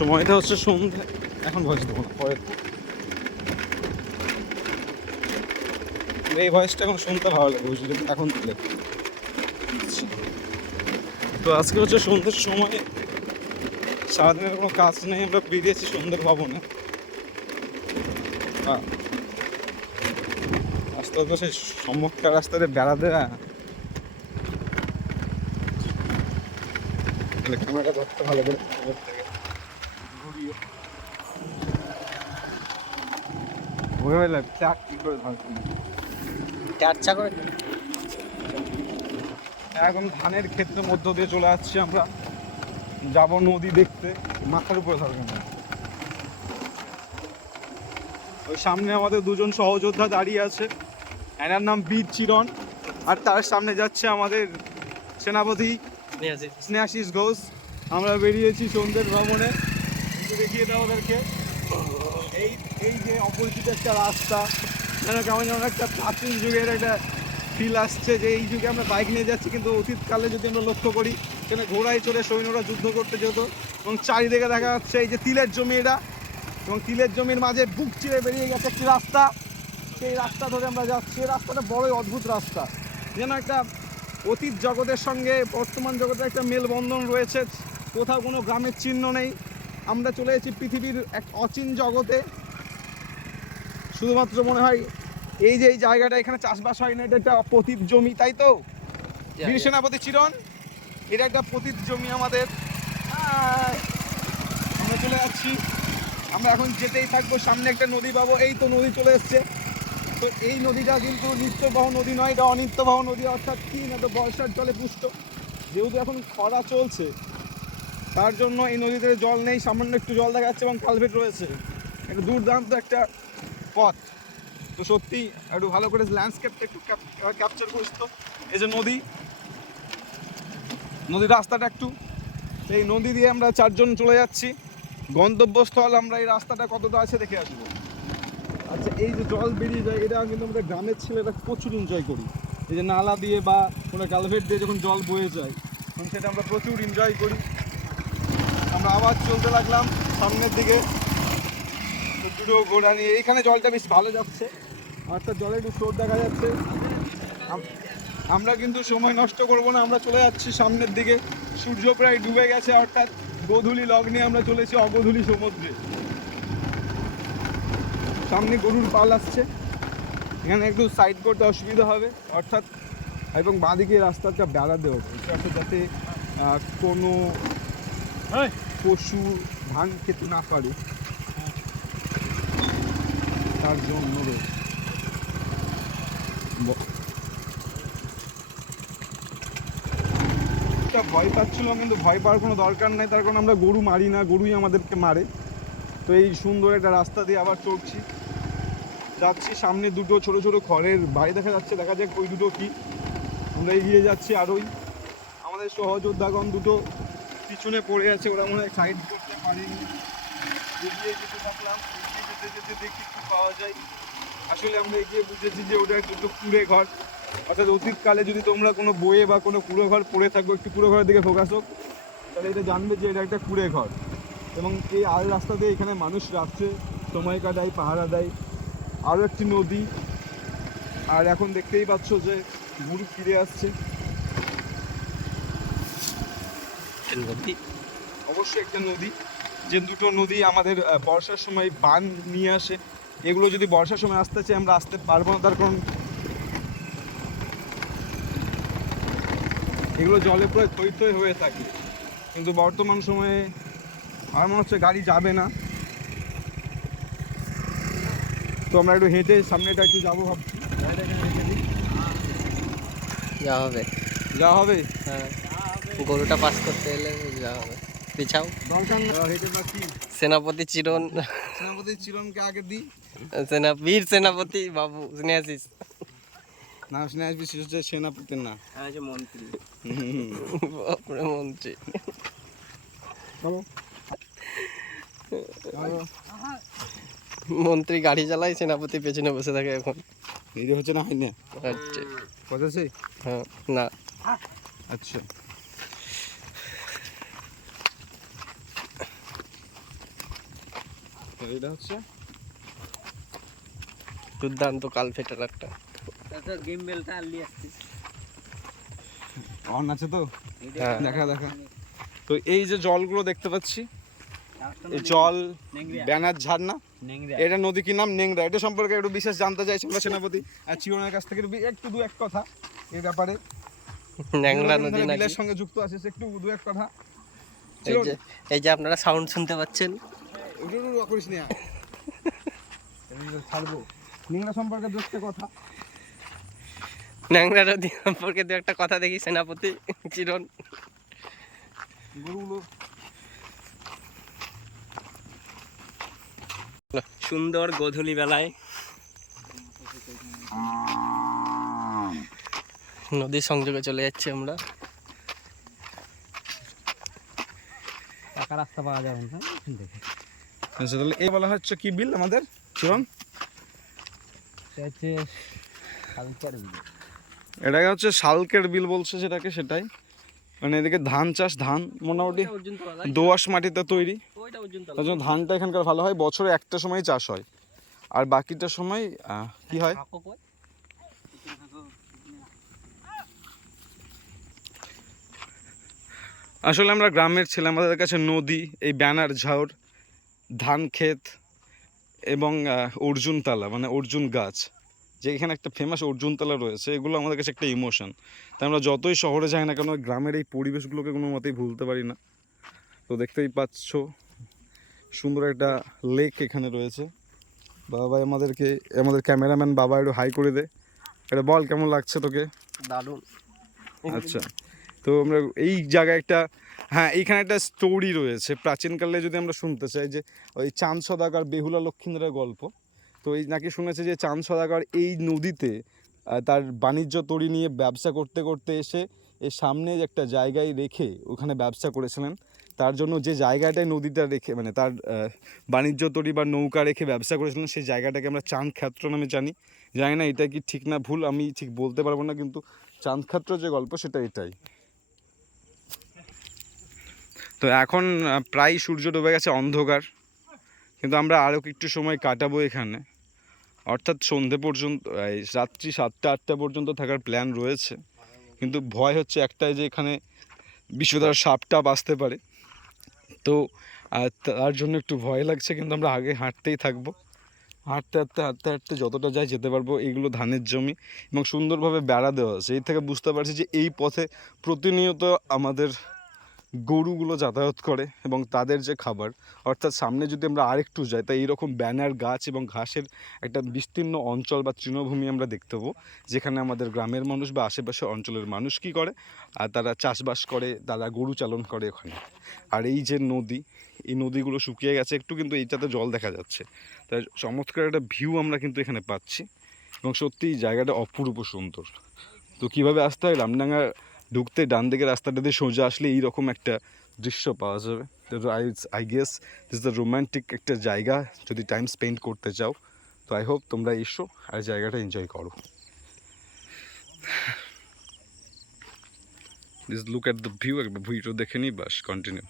সময়টা হচ্ছে সন্ধ্যা, এখন ভয়েস দেবো না, পরে এই ভয়েসটা এখন শুনতে ভালো লাগে, বুঝলি, এখন দিলে। তো আজকে হচ্ছে সন্ধ্যের সময়, সারাদিনের কোনো কাজ নেই, আমরা বেরিয়েছি সুন্দর ভবনে। রাস্তা তো সেই সম্মুখটা রাস্তাতে বেড়াতে ক্যামেরাটা ধরতে ভালো করে ঘুরিয়ে চাক কি করে ধরছি করে এখন ধানের ক্ষেত্রের মধ্য দিয়ে চলে আসছি আমরা, যাব নদী দেখতে, মাথার উপরে ধরবেন না। ওই সামনে আমাদের দুজন সহযোদ্ধা দাঁড়িয়ে আছে, এনার নাম বীর চিরণ, আর তার সামনে যাচ্ছে আমাদের সেনাপতি স্নেহাশিস ঘোষ। আমরা বেরিয়েছি সন্ধ্যের ভ্রমণে, দেখিয়ে দাও ওদেরকে। এই এই যে অপরিচিত একটা রাস্তা, যেন কেমন যেমন একটা প্রাচীন যুগের একটা ফিল আসছে, যে এই যুগে আমরা বাইক নিয়ে যাচ্ছি, কিন্তু অতীতকালে যদি আমরা লক্ষ্য করি, সেখানে ঘোড়ায় চড়ে সৈন্যরা যুদ্ধ করতে যেত। এবং চারিদিকে দেখা যাচ্ছে এই যে তিলের জমি এটা, এবং তিলের জমির মাঝে বুক চিরে বেরিয়ে গেছে একটি রাস্তা, সেই রাস্তা ধরে আমরা যাচ্ছি। এই রাস্তাটা বড়ই অদ্ভুত রাস্তা, যেন একটা অতীত জগতের সঙ্গে বর্তমান জগতের একটা মেলবন্ধন রয়েছে, কোথাও কোনো গ্রামের চিহ্ন নেই। আমরা চলে এসেছি পৃথিবীর এক অচিন জগতে। শুধুমাত্র মনে হয় এই যে এই জায়গাটা, এখানে চাষবাস হয় না, এটা একটা পতিত জমি, তাই তো বীর সেনাপতি চিরণ? এটা একটা পতিত জমি আমাদের। আমরা চলে যাচ্ছি, আমরা এখন যেতেই থাকবো, সামনে একটা নদী পাবো, এই তো নদী চলে এসছে। তো এই নদীটা কিন্তু নিত্যবাহ নদী নয়, এটা অনিত্যবাহ নদী, অর্থাৎ কি না, তো বর্ষার জলে পুষ্ট। যেহেতু এখন খরা চলছে, তার জন্য এই নদীতে জল নেই, সামান্য একটু জল দেখা যাচ্ছে এবং কালভেট রয়েছে। এটা দুর্দান্ত একটা পথ। তো সত্যি একটু ভালো করে ল্যান্ডস্কেপটা একটু ক্যাপচার করিস তো। এই যে নদী, নদীর রাস্তাটা একটু, এই নদী দিয়ে আমরা চারজন চলে যাচ্ছি গন্তব্যস্থল। আমরা এই রাস্তাটা কতটা আছে দেখে আসবো। আচ্ছা, এই যে জল বেরিয়ে যায়, এটা কিন্তু আমাদের গ্রামের ছেলেরা প্রচুর এনজয় করি। এই যে নালা দিয়ে বা কোনো কালভেট দিয়ে যখন জল বয়ে যায়, তখন সেটা আমরা প্রচুর এনজয় করি। আমরা আবার চলতে লাগলাম সামনের দিকে, দুটো ঘোড়া নিয়ে। এইখানে জলটা বেশ ভালো যাচ্ছে, অর্থাৎ জলে একটু স্রোত দেখা যাচ্ছে। আমরা কিন্তু সময় নষ্ট করব না, আমরা চলে যাচ্ছি সামনের দিকে। সূর্য প্রায় ডুবে গেছে, অর্থাৎ গোধূলি লগ্নে আমরা চলেছি অগোধূলি সমুদ্রে। সামনে গরুর পাল আসছে, এখানে একটু সাইড করতে অসুবিধা হবে, অর্থাৎ এবং বাঁদিকে রাস্তাটা বেড়া দেওয়া হবে, যাতে কোনো পশু ধান খেতে না পারে, তার জন্য ভয় পাচ্ছিলাম, কিন্তু ভয় পাওয়ার কোনো দরকার নেই, তার কারণ আমরা গরু মারি না, গরুই আমাদেরকে মারে। তো এই সুন্দর একটা রাস্তা দিয়ে আবার চড়ছি, যাচ্ছি। সামনে দুটো ছোট ছোট খড়ের বাড়ি দেখা যাচ্ছে, দেখা যাক ওই দুটো কি। আমরা এগিয়ে যাচ্ছি, আর ওই আমাদের সহযোদ্ধাগণ দুটো পিছনে পড়ে আছে, ওরা মনে হয় সাইড করতে পারেনি। এগিয়ে যেতে থাকলাম, এগিয়ে যেতে যেতে দেখি কি পাওয়া যায়। আসলে আমরা এগিয়ে বুঝেছি যে ওটা দুটো কুড়ে ঘর, অর্থাৎ অতীতকালে যদি তোমরা কোনো বইয়ে বা কোনো কুড়ে ঘর পড়ে থাকো, একটু কুড়ে ঘরের দিকে ফোকাস হোক, তাহলে এটা জানবে যে এটা একটা কুড়ে ঘর। এবং এই আল রাস্তা দিয়ে এখানে মানুষ রাত্রে সময় কাটায়, পাহারা দেয়। আরও একটি নদী, আর এখন দেখতেই পাচ্ছ যে গরু ফিরে আসছে। অবশ্যই একটা নদী, যে দুটো নদী আমাদের বর্ষার সময় বান নিয়ে আসে। এগুলো যদি বর্ষার সময় আসতে চাই, আমরা আসতে পারবো না, তার কারণ এগুলো জলে পুরো থই থই হয়ে থাকে। কিন্তু বর্তমান সময়ে আমার মনে হচ্ছে গাড়ি যাবে না, তো আমরা একটু হেঁটে সামনেটা একটু যাবো ভাবছি। যা হবে, যা হবে, হ্যাঁ, গরুটা পাস করতে এলে যা হবে। পিছাও, দরকার না হেঁটে পাচ্ছি। সেনাপতি চিরণ, সেনাপতি চিরণকে আগে দিই। বীর সেনাপতি বাবু স্নেহাশিস। না, স্নেহাশিস বিশেষ হচ্ছে সেনাপতির না, মন্ত্রী। মন্ত্রী মন্ত্রী গাড়ি চালায়, সেনাপতি পেছনে বসে থাকে। এখন এই যে হচ্ছে না, হয় না, আচ্ছা, কথা আছে? হ্যাঁ, না, আচ্ছা। তো এটা হচ্ছে দুর্দান্ত কালফেটার একটা। গেম বেলটা আনলি আসছি। অন আছে তো, হ্যাঁ দেখা। তো এই যে জলগুলো দেখতে পাচ্ছি, এই জল ব্যানার ঝাড়না, এটা নদী কি নাম? নেংরা। এটা সম্পর্কে একটু বিশেষ জানতে চাইছি আমরা সেনাপতি আর চিরনের কাছ থেকে একটু দু এক কথা এই ব্যাপারে। ন্যাংরা নদী বিলের নাকি? সঙ্গে যুক্ত আছে, একটু দু এক কথা। এই যে আপনারা সাউন্ড শুনতে পাচ্ছেন, করিস না, ছাড়বো। নেংরা সম্পর্কে দু একটা কথা। ন্যাংরা নদী সম্পর্কে দু একটা কথা দেখি সেনাপতি চিরন। গরুগুলো সুন্দর গোধূলি বেলায় নদীর সংযোগে চলে যাচ্ছি আমরা। পাকা রাস্তা পাওয়া যাবে না দেখে। আচ্ছা, তাহলে এই বলা হচ্ছে কি বিল আমাদের চিরন? এটা হচ্ছে শালকের বিল। এটাকে হচ্ছে শালকের বিল বলছে সেটাকে, সেটাই। মানে এদিকে ধান চাষ, ধান মোটামুটি দোআঁশ মাটিতে তৈরি, তার জন্য ধানটা এখানকার ভালো হয়। বছরে একটা সময় চাষ হয়, আর বাকিটা সময় কি হয়, আসলে আমরা গ্রামের ছেলে, আমাদের কাছে নদী, এই ব্যানার ঝাউর, ধান ক্ষেত এবং অর্জুনতলা মানে অর্জুন গাছ, যে এখানে একটা ফেমাস অর্জুনতলা রয়েছে, এগুলো আমাদের কাছে একটা ইমোশন। তাই আমরা যতই শহরে যাই না কেন, গ্রামের এই পরিবেশগুলোকে কোনো মতেই ভুলতে পারি না। তো দেখতেই পাচ্ছ সুন্দর একটা লেক এখানে রয়েছে। বাবা আমাদের ক্যামেরাম্যান বাবা একটু হাই করে দে, এটা বল কেমন লাগছে তোকে? দারুণ। আচ্ছা, তো আমরা এই জায়গায় একটা, হ্যাঁ এইখানে একটা স্টোরি রয়েছে প্রাচীনকালে, যদি আমরা শুনতে চাই যে ওই চাঁদ সদাগর বেহুলা লক্ষিন্দরের গল্প। তো এই নাকি শুনেছে যে চাঁদ সদাগর এই নদীতে তার বাণিজ্য তরী নিয়ে ব্যবসা করতে করতে এসে এর সামনে একটা জায়গায় রেখে ওখানে ব্যবসা করেছিলেন। তার জন্য যে জায়গাটায় নদীটা রেখে মানে তার বাণিজ্য তরী বা নৌকা রেখে ব্যবসা করেছিলেন, সেই জায়গাটাকে আমরা চাঁদ ক্ষেত্র নামে জানি। জানি না এটা কি ঠিক না ভুল, আমি ঠিক বলতে পারবো না, কিন্তু চাঁদ ক্ষেত্র যে গল্প সেটা এটাই। তো এখন প্রায় সূর্য ডুবে গেছে, অন্ধকার, কিন্তু আমরা আরও একটু সময় কাটাবো এখানে, অর্থাৎ সন্ধে পর্যন্ত, রাত্রি 7টা-8টা পর্যন্ত থাকার প্ল্যান রয়েছে। কিন্তু ভয় হচ্ছে একটাই, যে এখানে বিষধর সাপটা আসতে পারে, তো তার জন্য একটু ভয় লাগছে। কিন্তু আমরা আগে হাঁটতেই থাকবো, হাঁটতে যতটা যাই যেতে পারবো। এইগুলো ধানের জমি এবং সুন্দরভাবে বেড়া দেওয়া আছে, এই থেকে বুঝতে পারছি যে এই পথে প্রতিনিয়ত আমাদের গরুগুলো যাতায়াত করে এবং তাদের যে খাবার, অর্থাৎ সামনে যদি আমরা আরেকটু যাই, তাই এইরকম ব্যানার গাছ এবং ঘাসের একটা বিস্তীর্ণ অঞ্চল বা তৃণভূমি আমরা দেখতে পাবো, যেখানে আমাদের গ্রামের মানুষ বা আশেপাশে অঞ্চলের মানুষ কী করে, আর তারা চাষবাস করে, তারা গরু চালন করে ওখানে। আর এই যে নদী, এই নদীগুলো শুকিয়ে গেছে একটু, কিন্তু এইটাতে জল দেখা যাচ্ছে, তাই চমৎকার একটা ভিউ আমরা কিন্তু এখানে পাচ্ছি এবং সত্যি জায়গাটা অপূর্ব সুন্দর। তো কীভাবে আসতে হয়, রামডাঙ্গা ঢুকতে ডান দিকের রাস্তাটা দিয়ে সোজা আসলে এইরকম একটা দৃশ্য পাওয়া যাবে। I guess this the romantic একটা জায়গা যদি টাইম স্পেন্ড করতে চাও। তো আই হোপ তোমরা এসো আর জায়গাটা এনজয় করো। Please look at the view, একবার ভিউটা দেখে নিই, বাস কন্টিনিউ।